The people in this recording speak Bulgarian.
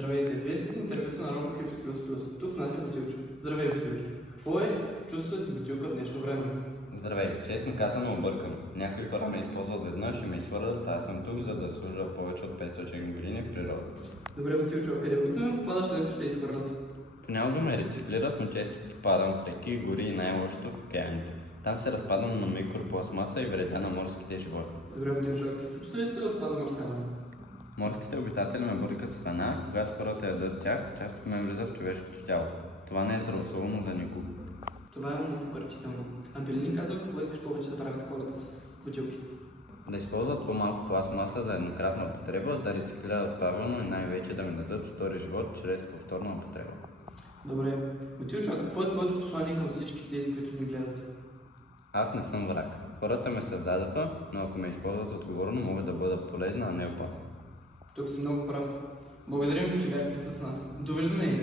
Здравейте, вие сте с интервюто на RoboClips++. Тук с нас е Бутилчо. Здравей, Бутилчо. Какво е чувството си бутилка в днешно време? Здравей, честно казано объркам. Някои хора ме използват веднъж и ме изхвърлят, а аз съм тук, за да служа повече от 500 години в природата. Добре, Бутилчо, къде обикновено попадаш, след като те изхвърлят? Понякога ме рециклират, но често попадам в реки, гори и най-лошото в океаните. Там се разпадам на микропластмаса и вредя на морските животни. Добре, Бутилчо, какви са последиците от това замърсяване? Морските обитатели ме бъркат с храна, когато хората ядат тях, част от мен влиза в човешкото тяло. Това не е здравословно за никого. Това е много покъртително. А би ли ни казал какво искаш повече да правят хората с бутилките? Да използват по-малко пластмаса за еднократна употреба, да рециклират правилно и най-вече да ми дадат втори живот чрез повторна употреба. Добре. Бутилчо, какво е твоето послание към всички тези, които ни гледат? Аз не съм враг. Хората ме създадаха, но ако ме използват отговорно, мога да бъда полезна, а не опасна. Тук си много прав. Благодарим ви, че бяхте с нас. Довиждане и